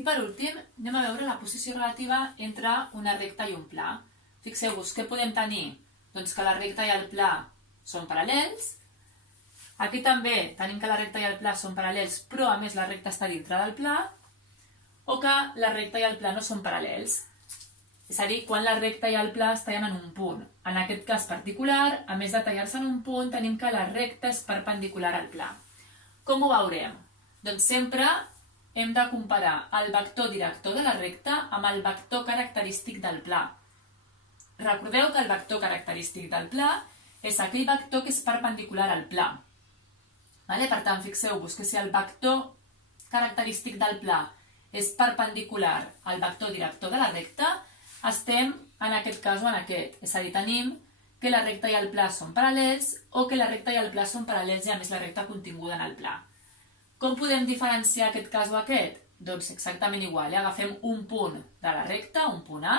I per últim, anem a veure la posició relativa entre una recta i un pla. Fixeu-vos, què podem tenir? Doncs que la recta i el pla són paral·lels. Aquí també tenim que la recta i el pla són paral·lels, però a més la recta està dintre del pla, o que la recta i el pla no són paral·lels. És a dir, quan la recta i el pla es tallen en un punt. En aquest cas particular, a més de tallar-se en un punt, tenim que la recta és perpendicular al pla. Com ho veurem? Doncs sempre hem de comparar el vector director de la recta amb el vector característic del pla. Recordeu que el vector característic del pla és aquell vector que és perpendicular al pla. Per tant, fixeu-vos que si el vector característic del pla és perpendicular al vector director de la recta, estem en aquest cas o en aquest. És a dir, tenim que la recta i el pla són paral·lels o que la recta i el pla són paral·lels i a més la recta continguda en el pla. Com podem diferenciar aquest cas o aquest? Doncs exactament igual. Agafem un punt de la recta, un punt A,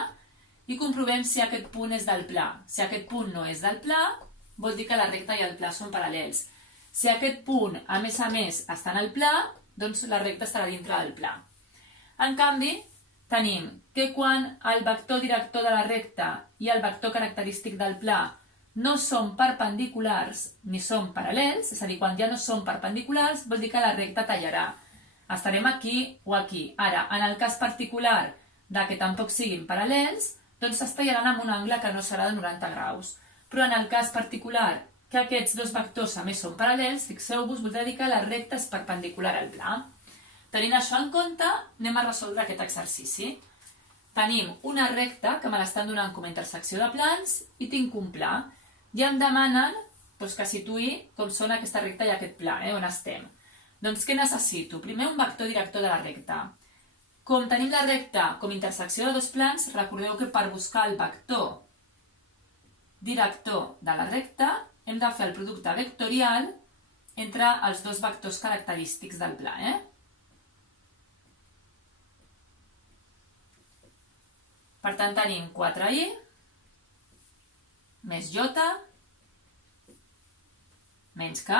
i comprovem si aquest punt és del pla. Si aquest punt no és del pla, vol dir que la recta i el pla són paral·lels. Si aquest punt, a més, està en el pla, doncs la recta estarà dintre del pla. En canvi, tenim que quan el vector director de la recta i el vector característic del pla no són perpendiculars ni són paral·lels, és a dir, quan ja no són perpendiculars, vol dir que la recta tallarà. Estarem aquí o aquí. Ara, en el cas particular de que tampoc siguin paral·lels, doncs es tallaran amb un angle que no serà de 90 graus. Però en el cas particular que aquests dos vectors a més són paral·lels, fixeu-vos, voldrà dir que la recta és perpendicular al pla. Tenint això en compte, anem a resoldre aquest exercici. Tenim una recta que me l'estan donant com a intersecció de plans i tinc un pla. I em demanen que situï com són aquesta recta i aquest pla, on estem. Doncs què necessito? Primer un vector director de la recta. Com tenim la recta com a intersecció de dos plans, recordeu que per buscar el vector director de la recta hem de fer el producte vectorial entre els dos vectors característics del pla. Per tant, tenim 4i més j menys k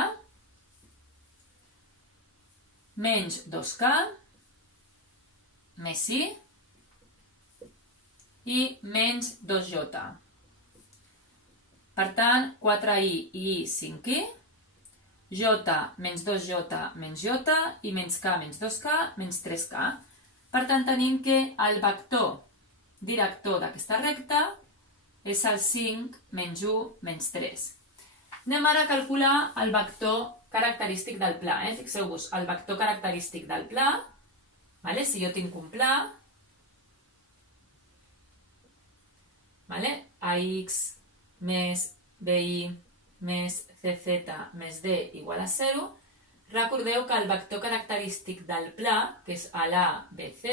menys 2k més i menys 2j. Per tant, 4i i 5i, j menys 2j menys j i menys k menys 2k menys 3k. Per tant, tenim que el vector director d'aquesta recta és el 5 menys 1 menys 3. Anem ara a calcular el vector característic del pla. Fixeu-vos, el vector característic del pla, si jo tinc un pla, ax més bi més cz més d igual a 0, recordeu que el vector característic del pla, que és l'ABC,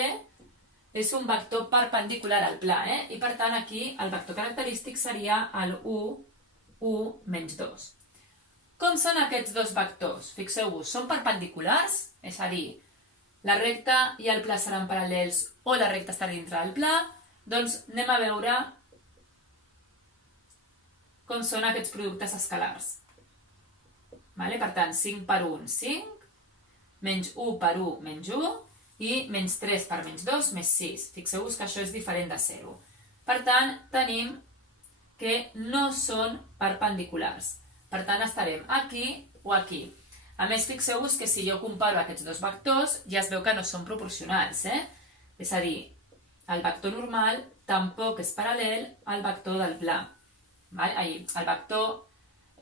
és un vector perpendicular al pla, i per tant aquí el vector característic seria el 1, 1 menys 2. Com són aquests dos vectors? Fixeu-vos, són perpendiculars, és a dir, la recta i el pla seran paral·lels o la recta estarà dintre del pla, doncs anem a veure com són aquests productes escalars. Per tant, 5 per 1, 5, menys 1 per 1, menys 1, i menys 3 per menys 2, més 6. Fixeu-vos que això és diferent de 0. Per tant, tenim que no són perpendiculars. Per tant, estarem aquí o aquí. A més, fixeu-vos que si jo comparo aquests dos vectors, ja es veu que no són proporcionals. És a dir, el vector normal tampoc és paral·lel al vector del pla. El vector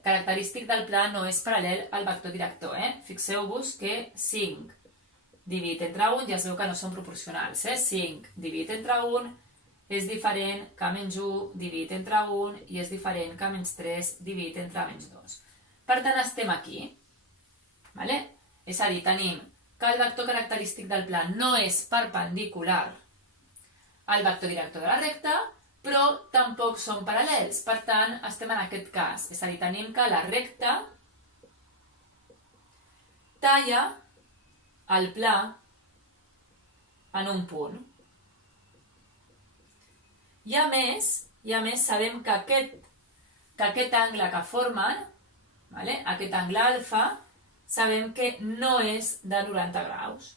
característic del pla no és paral·lel al vector director. Fixeu-vos que 5 dividit entre 1 ja es veu que no són proporcionals. 5 dividit entre 1 és diferent que menys 1 dividit entre 1 i és diferent que menys 3 dividit entre menys 2. Per tant, estem aquí. És a dir, tenim que el vector característic del pla no és perpendicular al vector director de la recta, però tampoc són paral·lels. Per tant, estem en aquest cas. És a dir, tenim que la recta talla el pla en un punt. I a més, sabem que aquest angle que formen, aquest angle alfa, sabem que no és de 90 graus.